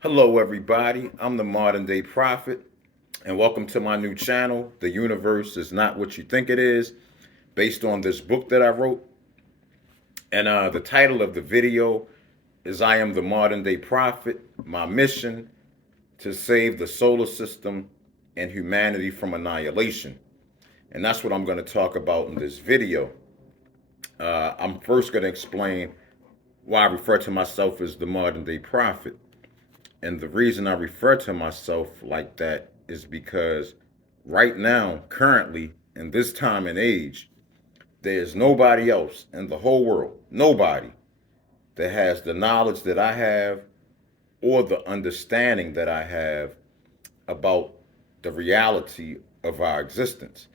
Hello, everybody. I'm the modern day prophet, and welcome to my new channel. The universe is not what you think it is, based on this book that I wrote. And the title of the video is I Am the Modern Day Prophet, My Mission to Save the Solar System and Humanity from Annihilation. And that's what I'm going to talk about in this video. I'm first going to explain why I refer to myself as the modern day prophet. And the reason I refer to myself like that is because right now, currently, in this time and age, there's nobody else in the whole world, nobody that has the knowledge that I have or the understanding that I have about the reality of our existence.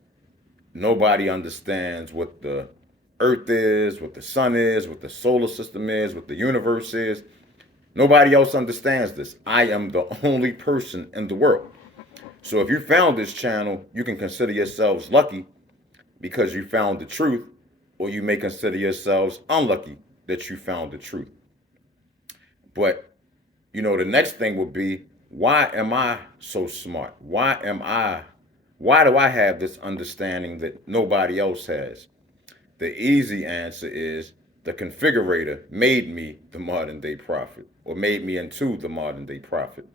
Nobody understands what the earth is, what the sun is, what the solar system is, what the universe is. Nobody else understands this. I am the only person in the world. So if you found this channel, you can consider yourselves lucky because you found the truth, or you may consider yourselves unlucky that you found the truth. But, the next thing would be, why am I so smart? Why do I have this understanding that nobody else has? The easy answer is the configurator made me the modern day prophet, or made me into the modern day prophet.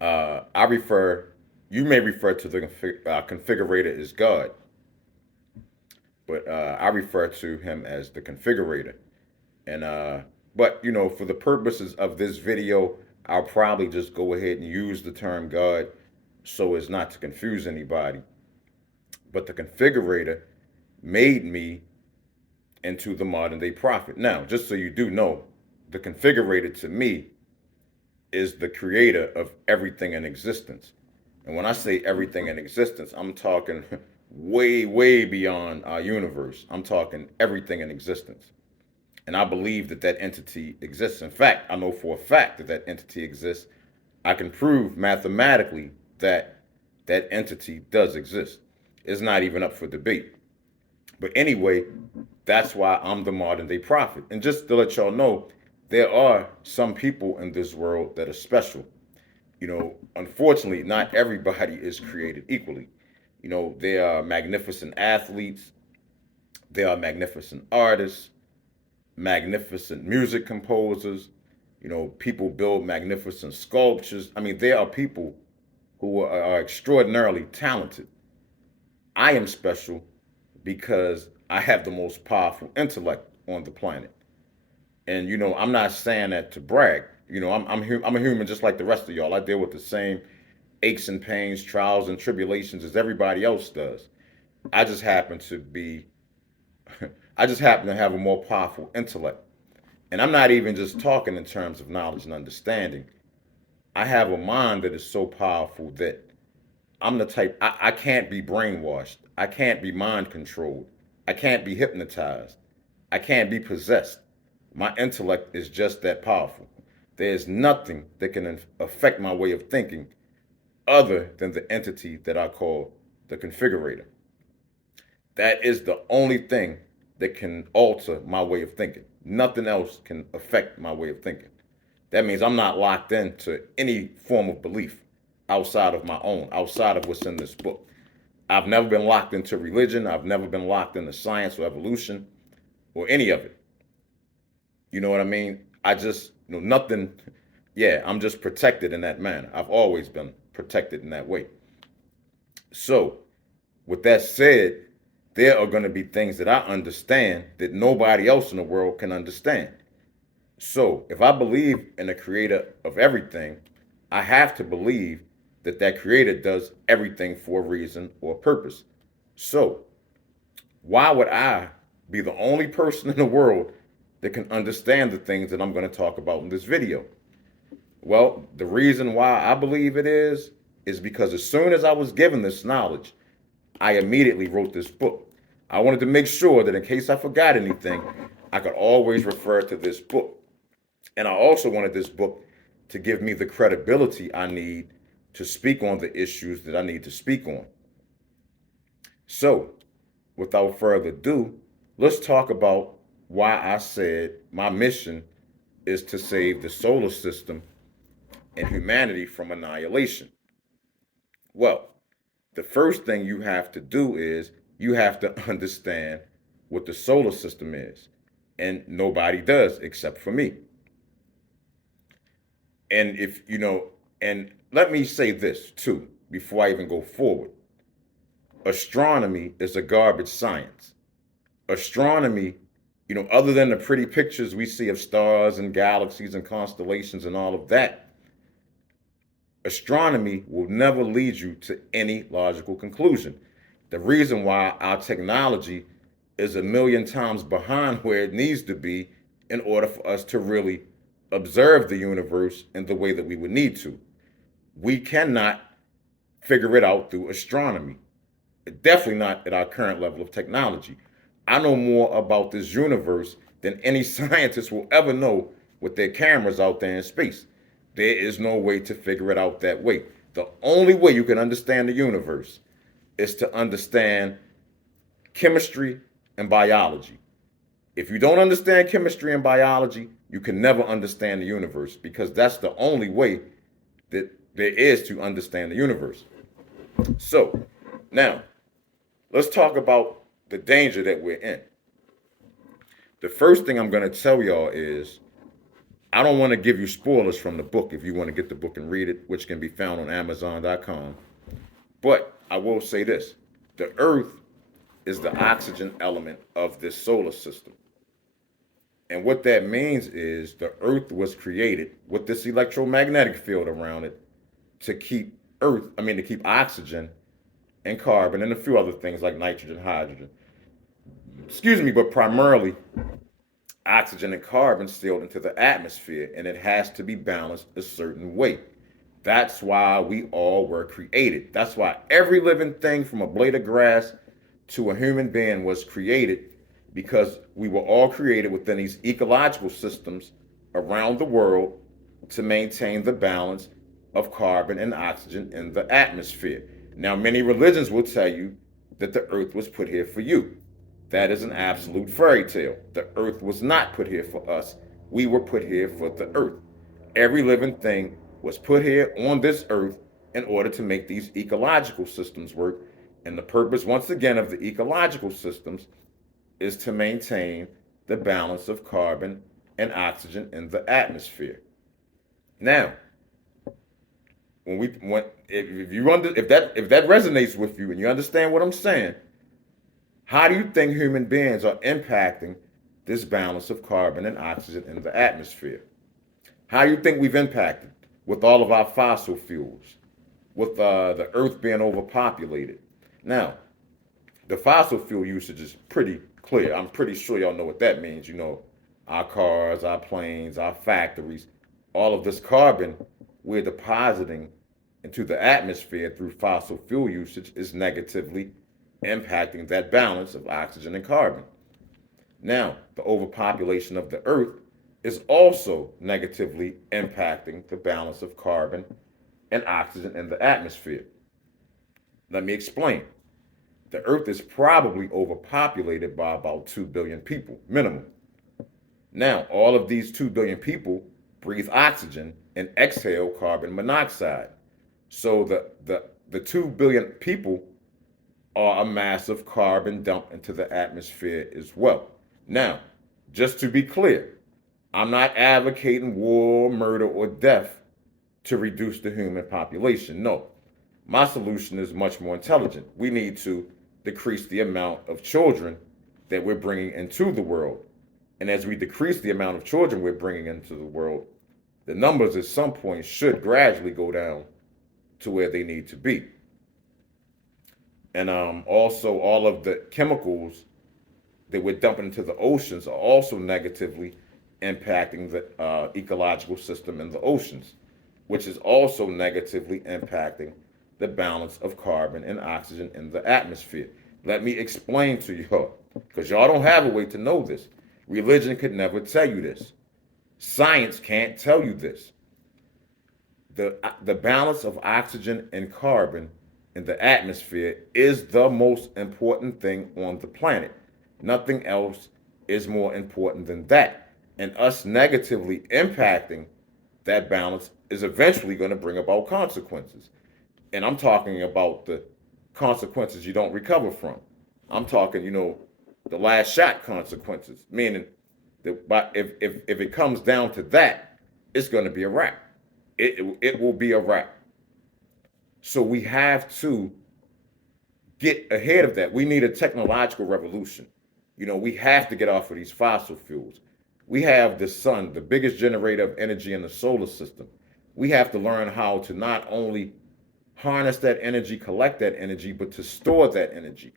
I refer, you may refer to the configurator as God, but I refer to him as the configurator. And but for the purposes of this video, I'll probably just go ahead and use the term God so as not to confuse anybody. But the configurator made me into the modern day prophet. Now, just so you do know, the configurator to me is the creator of everything in existence. And when I say everything in existence, I'm talking way, way beyond our universe. I'm talking everything in existence. And I believe that that entity exists. In fact, I know for a fact that that entity exists. I can prove mathematically that that entity does exist. It's not even up for debate. But anyway, that's why I'm the modern day prophet. And just to let y'all know, there are some people in this world that are special. Unfortunately, not everybody is created equally. There are magnificent athletes, there are magnificent artists, magnificent music composers. People build magnificent sculptures. I mean, there are people who are extraordinarily talented. I am special because I have the most powerful intellect on the planet. And I'm not saying that to brag. I'm a human just like the rest of y'all. I deal with the same aches and pains, trials and tribulations as everybody else does. I just happen to be, I just happen to have a more powerful intellect. And I'm not even just talking in terms of knowledge and understanding. I have a mind that is so powerful that I'm the type, I can't be brainwashed. I can't be mind controlled. I can't be hypnotized. I can't be possessed. My intellect is just that powerful. There's nothing that can affect my way of thinking other than the entity that I call the configurator. That is the only thing that can alter my way of thinking. Nothing else can affect my way of thinking. That means I'm not locked into any form of belief outside of my own, outside of what's in this book. I've never been locked into religion. I've never been locked into science or evolution or any of it. You know what I mean? I just, nothing. Yeah, I'm just protected in that manner. I've always been protected in that way. So, with that said, there are going to be things that I understand that nobody else in the world can understand. So, if I believe in the creator of everything, I have to believe that that creator does everything for a reason or a purpose. So, why would I be the only person in the world that can understand the things that I'm going to talk about in this video? Well, the reason why I believe it is because as soon as I was given this knowledge, I immediately wrote this book. I wanted to make sure that in case I forgot anything, I could always refer to this book. And I also wanted this book to give me the credibility I need to speak on the issues that I need to speak on. So, without further ado, let's talk about why I said my mission is to save the solar system and humanity from annihilation. Well, the first thing you have to do is you have to understand what the solar system is. And nobody does except for me. And if you know, and let me say this too before I even go forward. Astronomy is a garbage science. Astronomy, other than the pretty pictures we see of stars and galaxies and constellations and all of that, astronomy will never lead you to any logical conclusion. The reason why our technology is a million times behind where it needs to be in order for us to really observe the universe in the way that we would need to. We cannot figure it out through astronomy. Definitely not at our current level of technology. I know more about this universe than any scientist will ever know with their cameras out there in space. There is no way to figure it out that way. The only way you can understand the universe is to understand chemistry and biology. If you don't understand chemistry and biology, you can never understand the universe because that's the only way that there is to understand the universe. So, now, let's talk about the danger that we're in. The first thing I'm going to tell y'all is I don't want to give you spoilers from the book if you want to get the book and read it, which can be found on Amazon.com. But I will say this: the Earth is the oxygen element of this solar system. And what that means is the Earth was created with this electromagnetic field around it to keep to keep oxygen and carbon and a few other things like nitrogen, hydrogen. Excuse me, but primarily oxygen and carbon sealed into the atmosphere, and it has to be balanced a certain way. That's why we all were created. That's why every living thing from a blade of grass to a human being was created, because we were all created within these ecological systems around the world to maintain the balance of carbon and oxygen in the atmosphere. Now, many religions will tell you that the earth was put here for you. That is an absolute fairy tale. The earth was not put here for us. We were put here for the earth. Every living thing was put here on this earth in order to make these ecological systems work. And the purpose, once again, of the ecological systems is to maintain the balance of carbon and oxygen in the atmosphere. Now, if that resonates with you and you understand what I'm saying, how do you think human beings are impacting this balance of carbon and oxygen in the atmosphere? How do you think we've impacted with all of our fossil fuels, with the earth being overpopulated? Now, the fossil fuel usage is pretty clear. I'm pretty sure y'all know what that means. Our cars, our planes, our factories, all of this carbon we're depositing into the atmosphere through fossil fuel usage is negatively impacting that balance of oxygen and carbon. Now, the overpopulation of the earth is also negatively impacting the balance of carbon and oxygen in the atmosphere. Let me explain. The earth is probably overpopulated by about 2 billion people, minimum. Now, all of these 2 billion people breathe oxygen and exhale carbon monoxide. So the 2 billion people are a massive carbon dump into the atmosphere as well. Now, just to be clear, I'm not advocating war, murder, or death to reduce the human population. No, my solution is much more intelligent. We need to decrease the amount of children that we're bringing into the world. And as we decrease the amount of children we're bringing into the world, the numbers at some point should gradually go down to where they need to be. And also, all of the chemicals that we're dumping into the oceans are also negatively impacting the ecological system in the oceans, which is also negatively impacting the balance of carbon and oxygen in the atmosphere. Let me explain to y'all, because y'all don't have a way to know this. Religion could never tell you this. Science can't tell you this. The balance of oxygen and carbon in the atmosphere is the most important thing on the planet. Nothing else is more important than that. And us negatively impacting that balance is eventually going to bring about consequences. And I'm talking about the consequences you don't recover from. I'm talking, the last shot consequences, meaning that if it comes down to that, it's going to be a wrap. It will be a wrap. So we have to get ahead of that. We need a technological revolution. We have to get off of these fossil fuels. We have the sun, the biggest generator of energy in the solar system. We have to learn how to not only harness that energy, collect that energy, but to store that energy.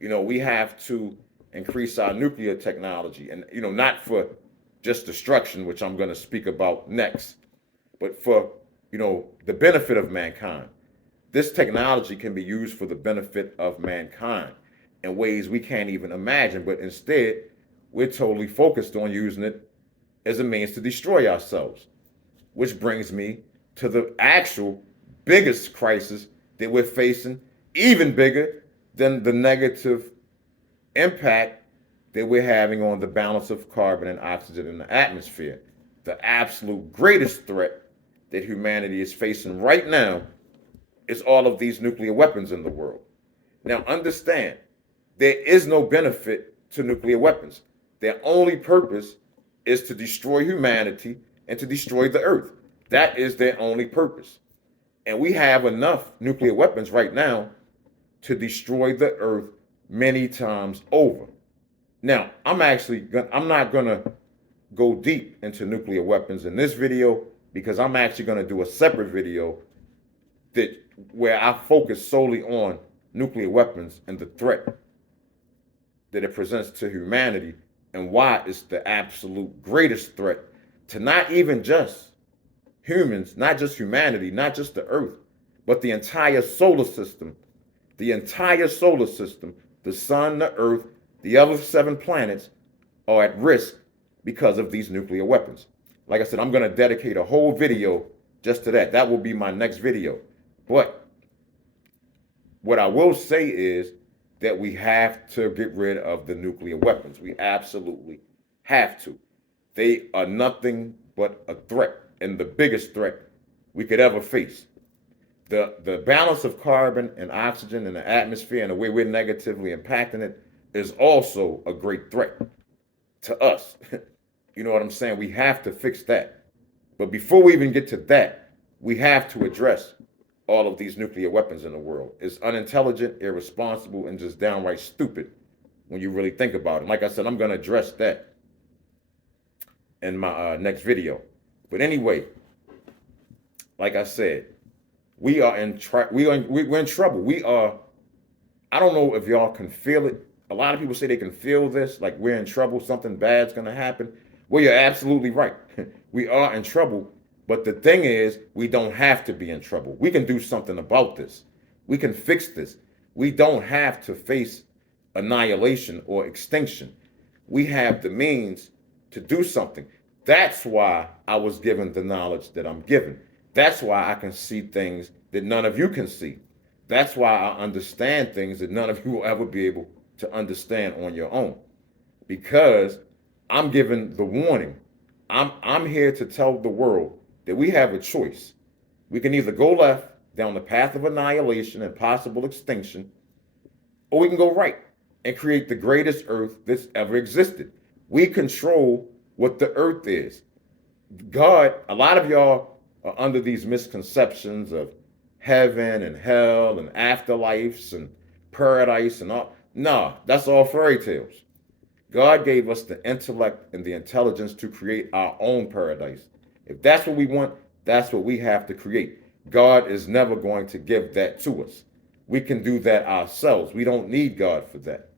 We have to increase our nuclear technology, and not for just destruction, which I'm going to speak about next, but for the benefit of mankind. This technology can be used for the benefit of mankind in ways we can't even imagine, but instead we're totally focused on using it as a means to destroy ourselves. Which brings me to the actual biggest crisis that we're facing, even bigger than the negative impact that we're having on the balance of carbon and oxygen in the atmosphere. The absolute greatest threat that humanity is facing right now is all of these nuclear weapons in the world. Now, understand, there is no benefit to nuclear weapons. Their only purpose is to destroy humanity and to destroy the earth. That is their only purpose. And we have enough nuclear weapons right now to destroy the earth many times over. Now, I'm not going to go deep into nuclear weapons in this video, because I'm actually going to do a separate video where I focus solely on nuclear weapons and the threat that it presents to humanity, and why it's the absolute greatest threat to not even just humans, not just humanity, not just the earth, but the entire solar system. The entire solar system, the sun, the earth, the other 7 planets are at risk because of these nuclear weapons. Like I said, I'm going to dedicate a whole video just to that. That will be my next video. But what I will say is that we have to get rid of the nuclear weapons. We absolutely have to. They are nothing but a threat, and the biggest threat we could ever face. The balance of carbon and oxygen in the atmosphere and the way we're negatively impacting it is also a great threat to us. You know what I'm saying? We have to fix that. But before we even get to that, we have to address all of these nuclear weapons in the world. It's unintelligent, irresponsible, and just downright stupid when you really think about it. Like I said, I'm going to address that in my next video. But anyway, like I said, we're in trouble. I don't know if y'all can feel it. A lot of people say they can feel this, like we're in trouble, something bad's going to happen. Well, you're absolutely right. We are in trouble. But the thing is, we don't have to be in trouble. We can do something about this. We can fix this. We don't have to face annihilation or extinction. We have the means to do something. That's why I was given the knowledge that I'm given. That's why I can see things that none of you can see. That's why I understand things that none of you will ever be able to understand on your own. Because I'm given the warning. I'm here to tell the world that we have a choice. We can either go left down the path of annihilation and possible extinction, or we can go right and create the greatest earth that's ever existed. We control what the earth is. God, a lot of y'all are under these misconceptions of heaven and hell and afterlives and paradise and all. Nah, that's all fairy tales. God gave us the intellect and the intelligence to create our own paradise. If that's what we want, that's what we have to create. God is never going to give that to us. We can do that ourselves. We don't need God for that.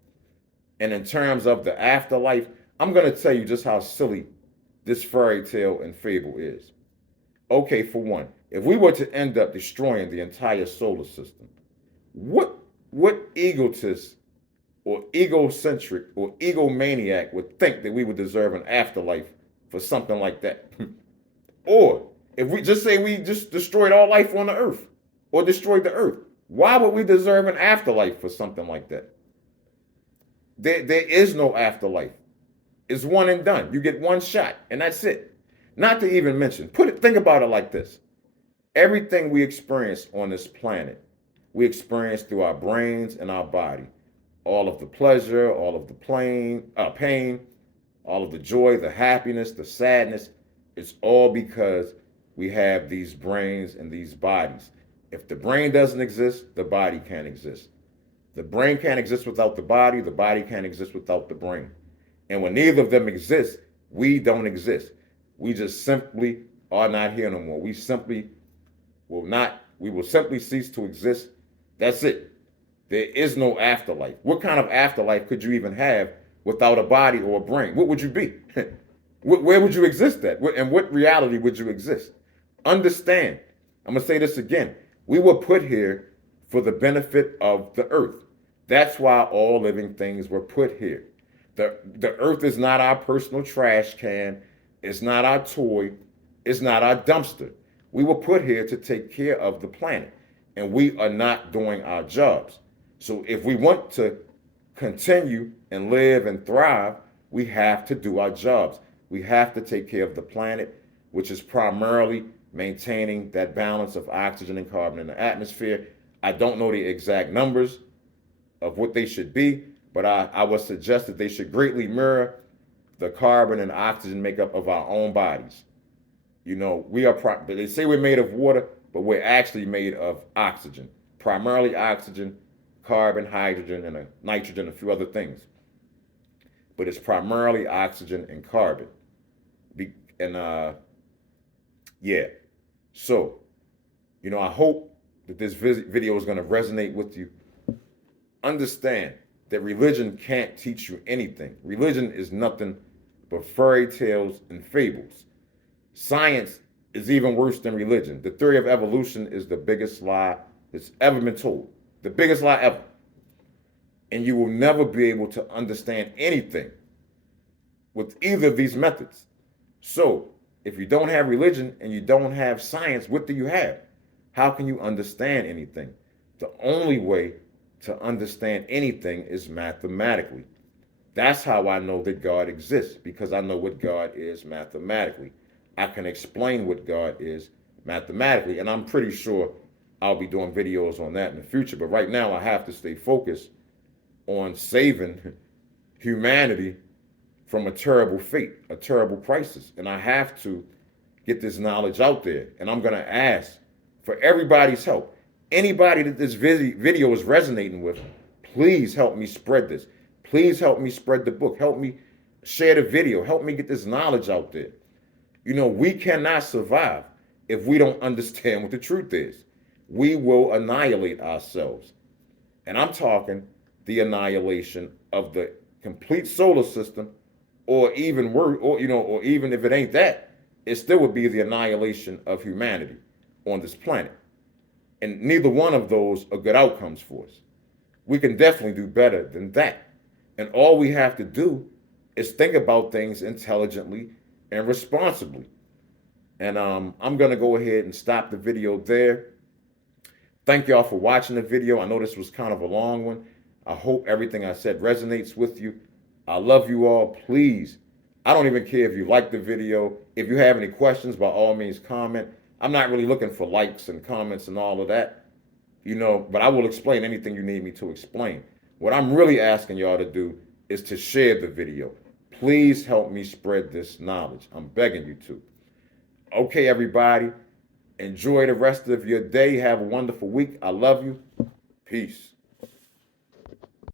And in terms of the afterlife, I'm going to tell you just how silly this fairy tale and fable is. Okay, for one, if we were to end up destroying the entire solar system, what egotist or egocentric or egomaniac would think that we would deserve an afterlife for something like that? Or if we just say we just destroyed all life on the earth or destroyed the earth, why would we deserve an afterlife for something like that? There is no afterlife. It's one and done. You get one shot and that's it. Not to even mention, think about it like this. Everything we experience on this planet, we experience through our brains and our body. All of the pleasure, all of the pain, all of the joy, the happiness, the sadness, it's all because we have these brains and these bodies. If the brain doesn't exist, the body can't exist. The brain can't exist without the body can't exist without the brain. And when neither of them exist, we don't exist. We just simply are not here no more. We will simply cease to exist. That's it. There is no afterlife. What kind of afterlife could you even have without a body or a brain? What would you be? Where would you exist at? And what reality would you exist? Understand, I'm going to say this again. We were put here for the benefit of the earth. That's why all living things were put here. The earth is not our personal trash can. It's not our toy. It's not our dumpster. We were put here to take care of the planet, and we are not doing our jobs. So if we want to continue and live and thrive, we have to do our jobs. We have to take care of the planet, which is primarily maintaining that balance of oxygen and carbon in the atmosphere. I don't know the exact numbers of what they should be, but I would suggest that they should greatly mirror the carbon and oxygen makeup of our own bodies. You know, they say we're made of water, but we're actually made of oxygen, primarily oxygen, carbon, hydrogen, and nitrogen, a few other things. But it's primarily oxygen and carbon. Yeah. So, you know, I hope that this video is going to resonate with you. Understand that religion can't teach you anything. Religion is nothing but fairy tales and fables. Science is even worse than religion. The theory of evolution is the biggest lie that's ever been told. The biggest lie ever. And you will never be able to understand anything with either of these methods. So, if you don't have religion and you don't have science, what do you have? How can you understand anything? The only way to understand anything is mathematically. That's how I know that God exists, because I know what God is mathematically. I can explain what God is mathematically, and I'm pretty sure I'll be doing videos on that in the future. But right now, I have to stay focused on saving humanity from a terrible fate, a terrible crisis. And I have to get this knowledge out there. And I'm going to ask for everybody's help. Anybody that this video is resonating with, please help me spread this. Please help me spread the book. Help me share the video. Help me get this knowledge out there. You know, we cannot survive if we don't understand what the truth is. We will annihilate ourselves. And I'm talking the annihilation of the complete solar system, or even worse, or even if it ain't that, it still would be the annihilation of humanity on this planet. And neither one of those are good outcomes for us. We can definitely do better than that. And all we have to do is think about things intelligently and responsibly. And I'm going to go ahead and stop the video there. Thank y'all for watching the video. I know this was kind of a long one. I hope everything I said resonates with you. I love you all. Please, I don't even care if you like the video. If you have any questions, by all means, comment. I'm not really looking for likes and comments and all of that, you know, but I will explain anything you need me to explain. What I'm really asking y'all to do is to share the video. Please help me spread this knowledge. I'm begging you to. Okay, everybody. Enjoy the rest of your day. Have a wonderful week. I love you. Peace.